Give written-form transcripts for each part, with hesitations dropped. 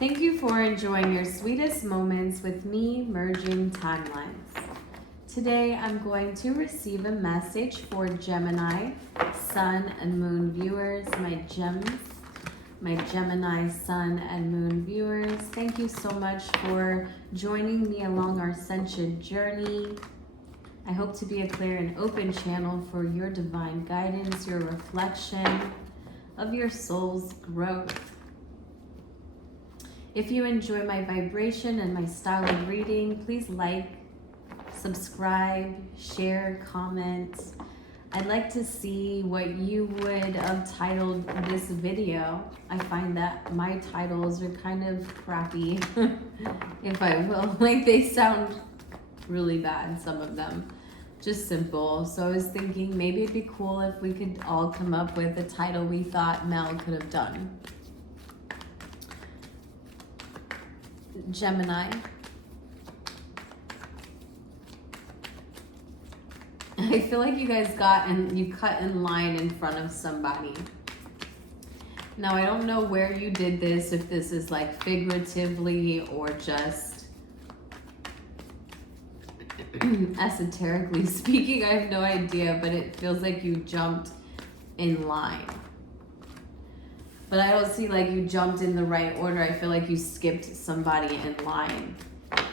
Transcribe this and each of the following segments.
Thank you for enjoying your sweetest moments with me, merging timelines. Today, I'm going to receive a message for Gemini, Sun and Moon viewers, my gems, my Gemini, Sun and Moon viewers. Thank you so much for joining me along our ascension journey. I hope to be a clear and open channel for your divine guidance, your reflection of your soul's growth. If you enjoy my vibration and my style of reading, please like, subscribe, share, comment. I'd like to see what you would have titled this video. I find that my titles are kind of crappy, if I will. Like, they sound really bad, some of them. Just simple. So I was thinking maybe it'd be cool if we could all come up with a title we thought Mel could have done. Gemini. I feel like you guys you cut in line in front of somebody. Now, I don't know where you did this, if this is like figuratively or just esoterically speaking. I have no idea, but it feels like you jumped in line. But I don't see like you jumped in the right order. I feel like you skipped somebody in line.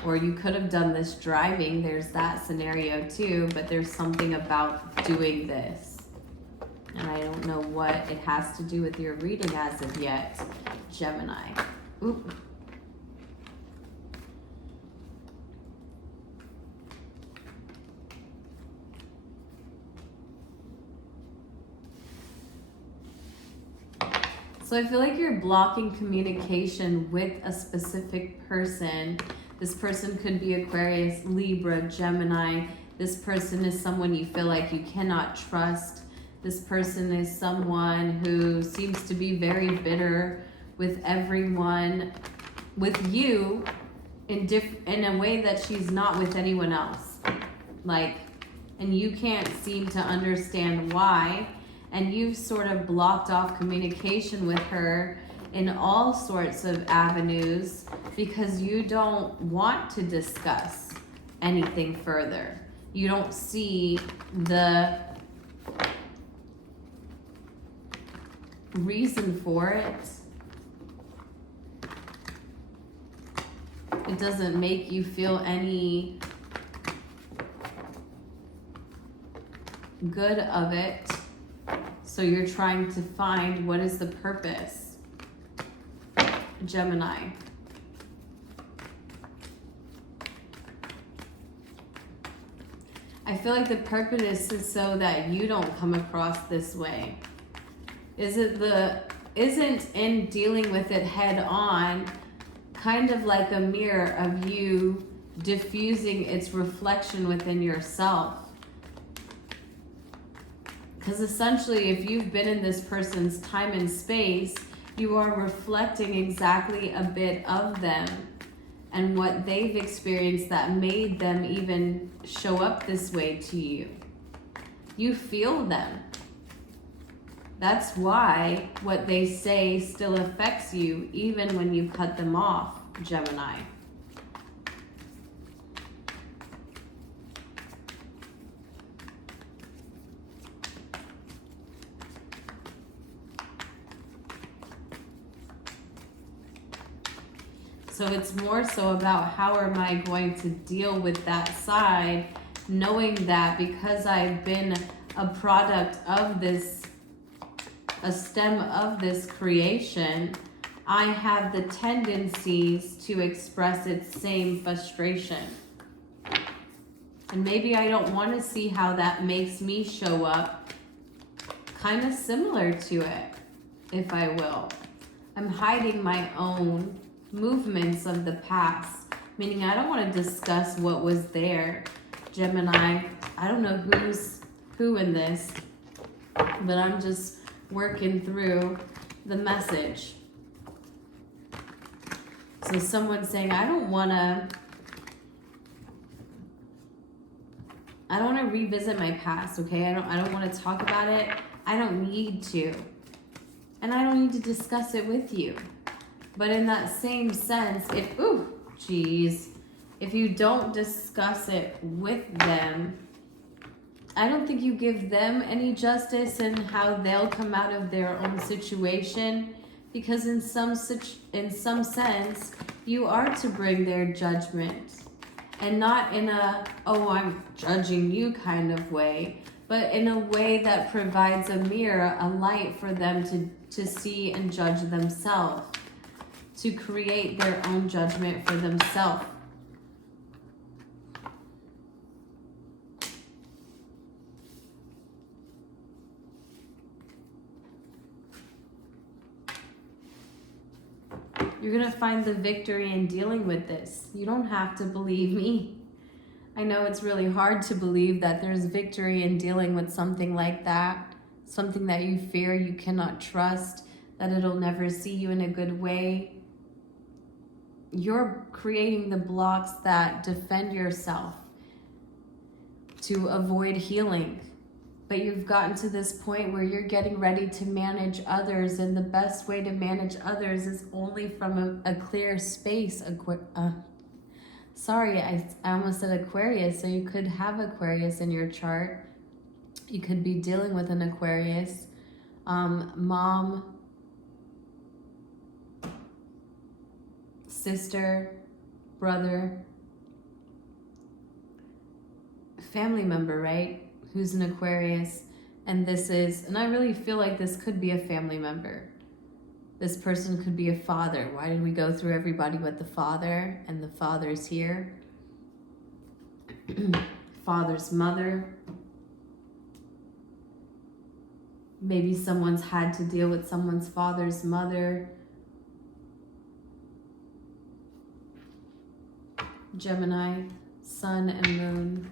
Or you could have done this driving. There's that scenario too, but there's something about doing this. And I don't know what it has to do with your reading as of yet, Gemini. Oop. So I feel like you're blocking communication with a specific person. This person could be Aquarius, Libra, Gemini. This person is someone you feel like you cannot trust. This person is someone who seems to be very bitter with everyone, with you, in a way that she's not with anyone else. And you can't seem to understand why. And you've sort of blocked off communication with her in all sorts of avenues because you don't want to discuss anything further. You don't see the reason for it. It doesn't make you feel any good of it. So you're trying to find what is the purpose, Gemini. I feel like the purpose is so that you don't come across this way. Isn't in dealing with it head on kind of like a mirror of you diffusing its reflection within yourself? Because essentially, if you've been in this person's time and space, you are reflecting exactly a bit of them and what they've experienced that made them even show up this way to you. You feel them. That's why what they say still affects you, even when you cut them off, Gemini. So it's more so about how am I going to deal with that side, knowing that because I've been a product of this, a stem of this creation, I have the tendencies to express its same frustration. And maybe I don't want to see how that makes me show up kind of similar to it, if I will. I'm hiding my own movements of the past, meaning I don't want to discuss what was there, Gemini. I don't know who's who in this, but I'm just working through the message. So someone's saying, I don't want to revisit my past, okay? I don't want to talk about it. I don't need to. And I don't need to discuss it with you. But in that same sense, if you don't discuss it with them, I don't think you give them any justice in how they'll come out of their own situation, because in some sense, you are to bring their judgment, and not in a, oh, I'm judging you kind of way, but in a way that provides a mirror, a light for them to see and judge themselves, to create their own judgment for themselves. You're going to find the victory in dealing with this. You don't have to believe me. I know it's really hard to believe that there's victory in dealing with something like that, something that you fear, you cannot trust, that it'll never see you in a good way. You're creating the blocks that defend yourself to avoid healing. But you've gotten to this point where you're getting ready to manage others, and the best way to manage others is only from a clear space. Sorry, I almost said Aquarius, so you could have Aquarius in your chart. You could be dealing with an Aquarius. Mom, sister, brother, family member, right? Who's an Aquarius. And I really feel like this could be a family member. This person could be a father. Why did we go through everybody but the father? And the father's here. Father's mother. Maybe someone's had to deal with someone's father's mother. Gemini, sun and moon.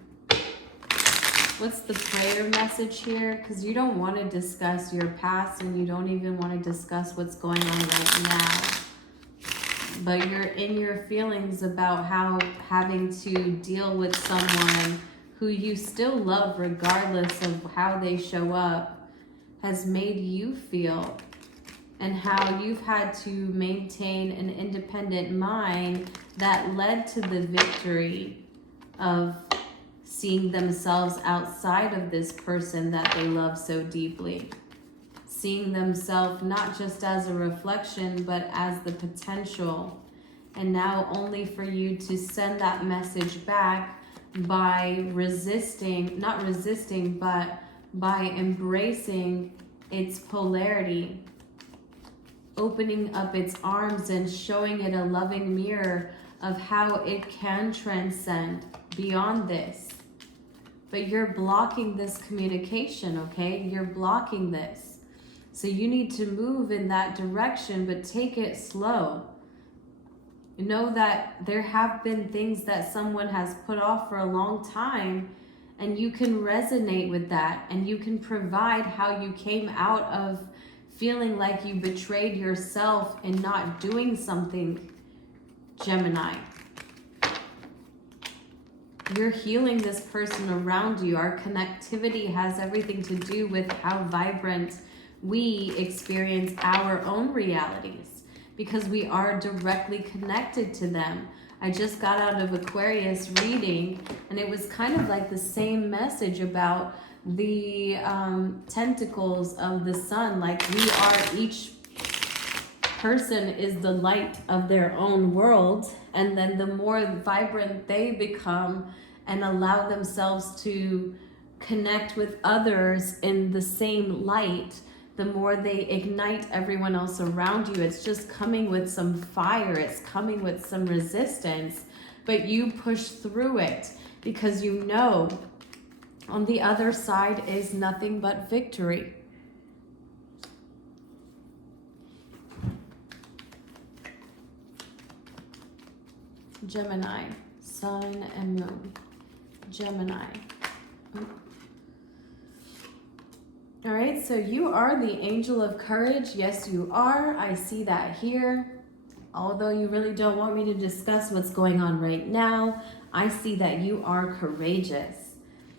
What's the prayer message here? Because you don't want to discuss your past, and you don't even want to discuss what's going on right now. But you're in your feelings about how having to deal with someone who you still love regardless of how they show up has made you feel, and how you've had to maintain an independent mind that led to the victory of seeing themselves outside of this person that they love so deeply. Seeing themselves not just as a reflection, but as the potential. And now only for you to send that message back by but by embracing its polarity, opening up its arms and showing it a loving mirror of how it can transcend beyond this. But you're blocking this communication, okay? You're blocking this. So you need to move in that direction, but take it slow. Know that there have been things that someone has put off for a long time, and you can resonate with that, and you can provide how you came out of feeling like you betrayed yourself in not doing something, Gemini. You're healing this person around you. Our connectivity has everything to do with how vibrant we experience our own realities, because we are directly connected to them. I just got out of Aquarius reading, and it was kind of like the same message about the tentacles of the sun. Like, each person is the light of their own world, and then the more vibrant they become and allow themselves to connect with others in the same light, the more they ignite everyone else around you. It's just coming with some fire, it's coming with some resistance, but you push through it because you know on the other side is nothing but victory. Gemini, sun and moon. Gemini. All right, so you are the angel of courage. Yes, you are. I see that here. Although you really don't want me to discuss what's going on right now, I see that you are courageous.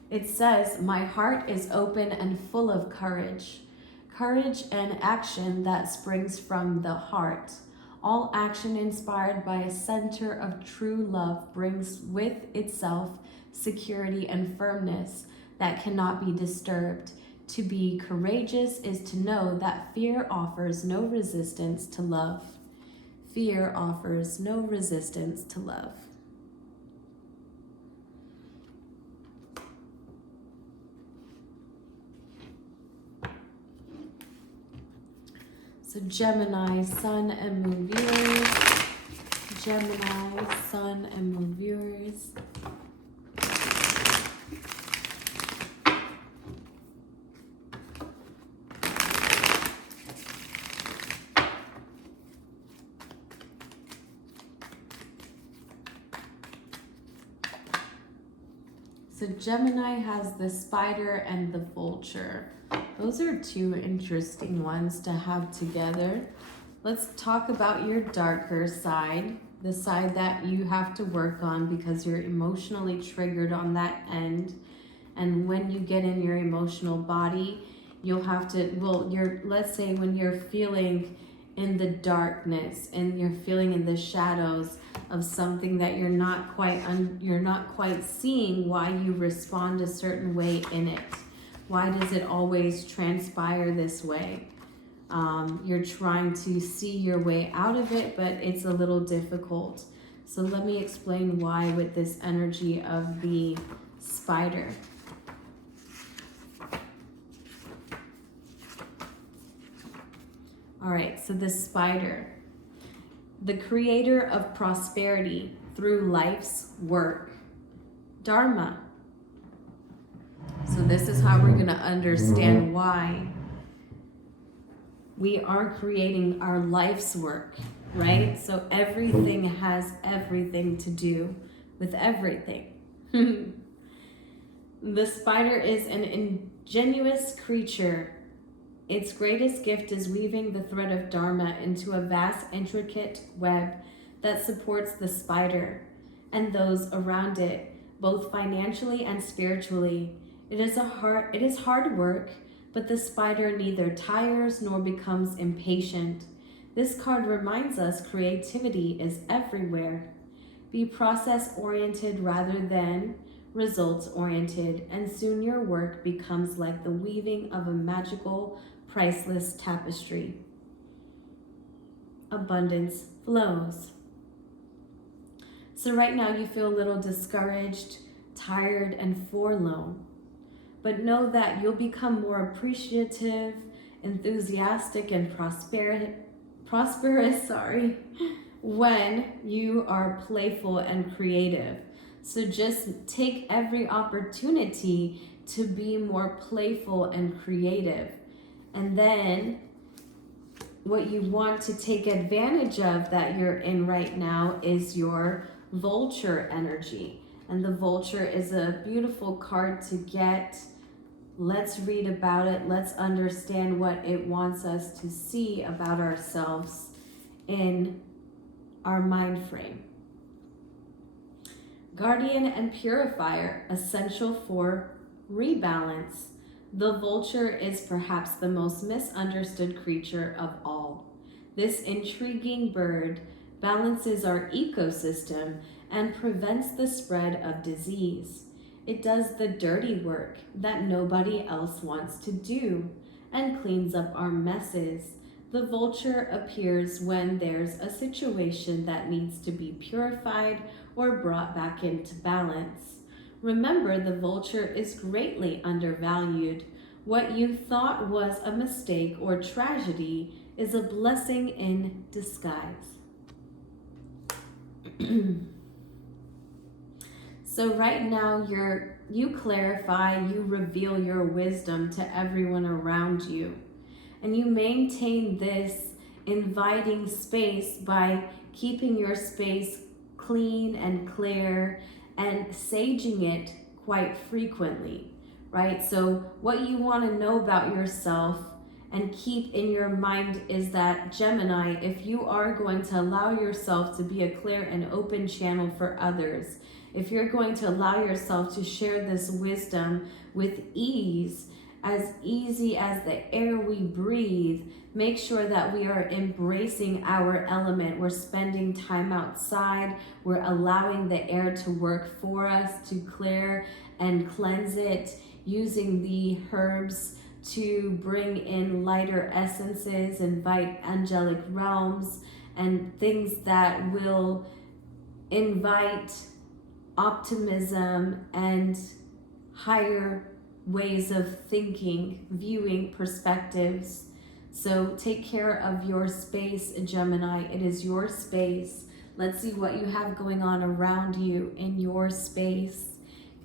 It says, my heart is open and full of courage. Courage and action that springs from the heart. All action inspired by a center of true love brings with itself security and firmness that cannot be disturbed. To be courageous is to know that fear offers no resistance to love. Fear offers no resistance to love. So Gemini, Sun and Moon viewers. Gemini, Sun and Moon viewers. So Gemini has the spider and the vulture. Those are two interesting ones to have together. Let's talk about your darker side, the side that you have to work on because you're emotionally triggered on that end. And when you get in your emotional body, you'll have to, let's say when you're feeling in the darkness and you're feeling in the shadows of something that you're not quite seeing why you respond a certain way in it. Why does it always transpire this way? You're trying to see your way out of it, but it's a little difficult. So let me explain why with this energy of the spider. All right, so the spider, the creator of prosperity through life's work, Dharma. So this is how we're going to understand why we are creating our life's work, right? So everything has everything to do with everything. The spider is an ingenious creature. Its greatest gift is weaving the thread of Dharma into a vast, intricate web that supports the spider and those around it, both financially and spiritually. It is hard work, but the spider neither tires nor becomes impatient. This card reminds us creativity is everywhere. Be process-oriented rather than results-oriented, and soon your work becomes like the weaving of a magical, priceless tapestry. Abundance flows. So right now you feel a little discouraged, tired, and forlorn. But know that you'll become more appreciative, enthusiastic, and prosperous, when you are playful and creative. So just take every opportunity to be more playful and creative. And then what you want to take advantage of that you're in right now is your vulture energy. And the vulture is a beautiful card to get. Let's read about it. Let's understand what it wants us to see about ourselves in our mind frame. Guardian and purifier, essential for rebalance. The vulture is perhaps the most misunderstood creature of all. This intriguing bird balances our ecosystem and prevents the spread of disease. It does the dirty work that nobody else wants to do and cleans up our messes. The vulture appears when there's a situation that needs to be purified or brought back into balance. Remember, the vulture is greatly undervalued. What you thought was a mistake or tragedy is a blessing in disguise. So right now you clarify, you reveal your wisdom to everyone around you. And you maintain this inviting space by keeping your space clean and clear and saging it quite frequently, right? So what you want to know about yourself and keep in your mind is that, Gemini, if you are going to allow yourself to be a clear and open channel for others, if you're going to allow yourself to share this wisdom with ease as easy as the air we breathe. Make sure that we are embracing our element. We're spending time outside. We're allowing the air to work for us, to clear and cleanse it, using the herbs to bring in lighter essences, invite angelic realms, and things that will invite optimism and higher ways of thinking, viewing perspectives. So take care of your space, Gemini. It is your space. Let's see what you have going on around you in your space.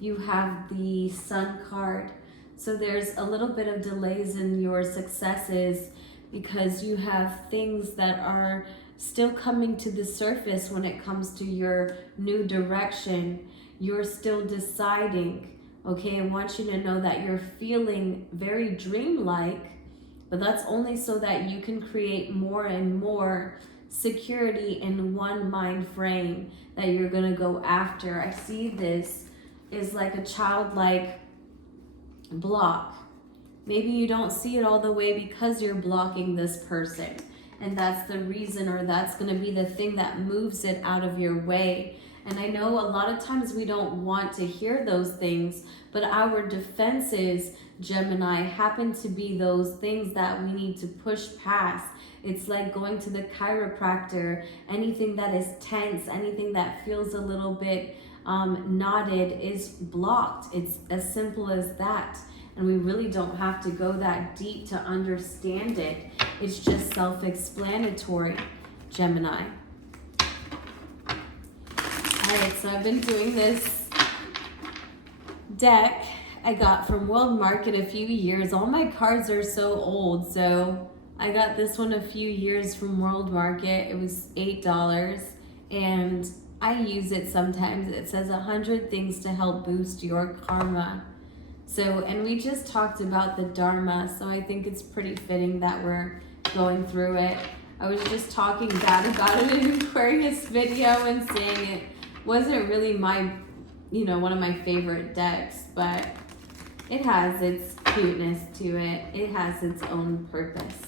You have the Sun card. So there's a little bit of delays in your successes because you have things that are still coming to the surface when it comes to your new direction. You're still deciding, okay? I want you to know that you're feeling very dreamlike, but that's only so that you can create more and more security in one mind frame that you're gonna go after. I see this is like a childlike block. Maybe you don't see it all the way because you're blocking this person. And that's the reason, or that's going to be the thing that moves it out of your way. And I know a lot of times we don't want to hear those things, but our defenses, Gemini, happen to be those things that we need to push past. It's like going to the chiropractor. Anything that is tense, anything that feels a little bit knotted is blocked. It's as simple as that. And we really don't have to go that deep to understand it. It's just self-explanatory, Gemini. All right, so I've been doing this deck I got from World Market a few years. All my cards are so old, so I got this one a few years from World Market. It was $8, and I use it sometimes. It says 100 things to help boost your karma. So, and we just talked about the Dharma, so I think it's pretty fitting that we're going through it. I was just talking bad about it in Aquarius video and saying it wasn't really my, one of my favorite decks, but it has its cuteness to it. It has its own purpose.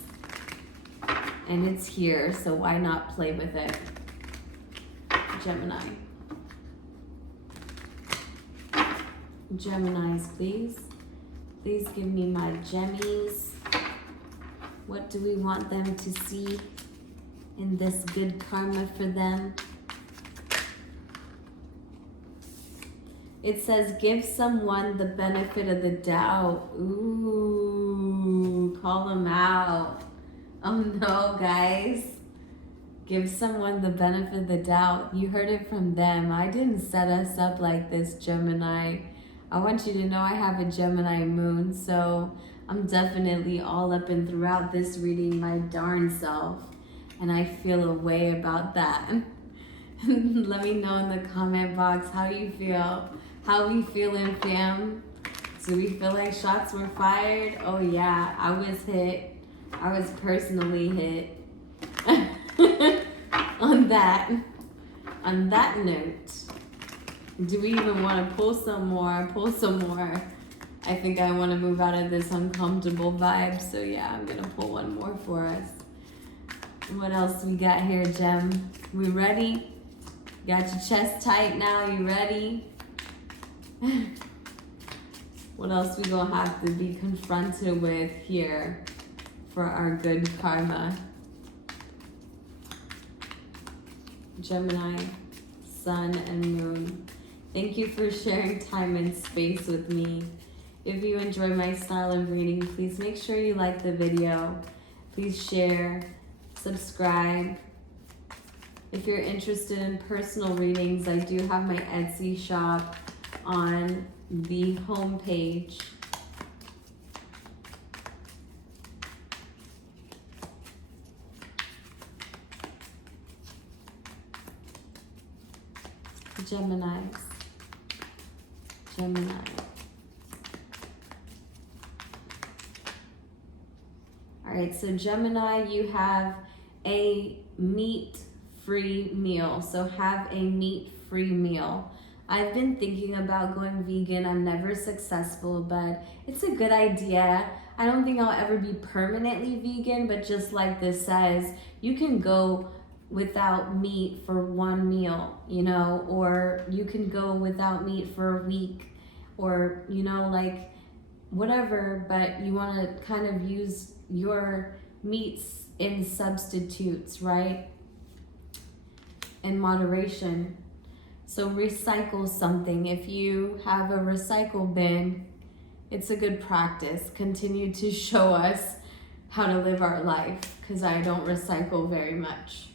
And it's here, so why not play with it? Gemini. Geminis, please. Please give me my Gemmies. What do we want them to see in this good karma for them? It says, give someone the benefit of the doubt. Ooh, call them out. Oh no, guys. Give someone the benefit of the doubt. You heard it from them. I didn't set us up like this, Gemini. I want you to know I have a Gemini moon, so I'm definitely all up and throughout this reading my darn self. And I feel a way about that. Let me know in the comment box how you feel. How we feeling, fam? Do we feel like shots were fired? Oh yeah, I was hit. I was personally hit. On that note, do we even want to pull some more? Pull some more. I think I want to move out of this uncomfortable vibe. So yeah, I'm going to pull one more for us. What else we got here, Gem? We ready? Got your chest tight now? You ready? What else we going to have to be confronted with here for our good karma? Gemini, Sun, and Moon. Thank you for sharing time and space with me. If you enjoy my style of reading, please make sure you like the video. Please share, subscribe. If you're interested in personal readings, I do have my Etsy shop on the home page. Geminis. Gemini. All right, so Gemini, you have a meat-free meal. So have a meat-free meal. I've been thinking about going vegan. I'm never successful, but it's a good idea. I don't think I'll ever be permanently vegan, but just like this says, you can go without meat for one meal, you know, or you can go without meat for a week, or, you know, like whatever, but you want to kind of use your meats in substitutes, right? In moderation. So recycle something. If you have a recycle bin, it's a good practice. Continue to show us how to live our life, because I don't recycle very much.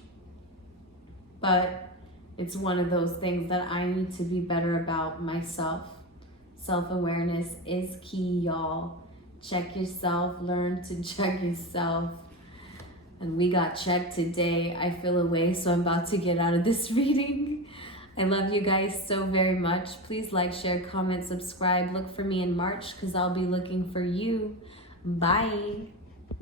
But it's one of those things that I need to be better about myself. Self-awareness is key, y'all. Check yourself, learn to check yourself. And we got checked today. I feel away, so I'm about to get out of this reading. I love you guys so very much. Please like, share, comment, subscribe. Look for me in March, because I'll be looking for you. Bye.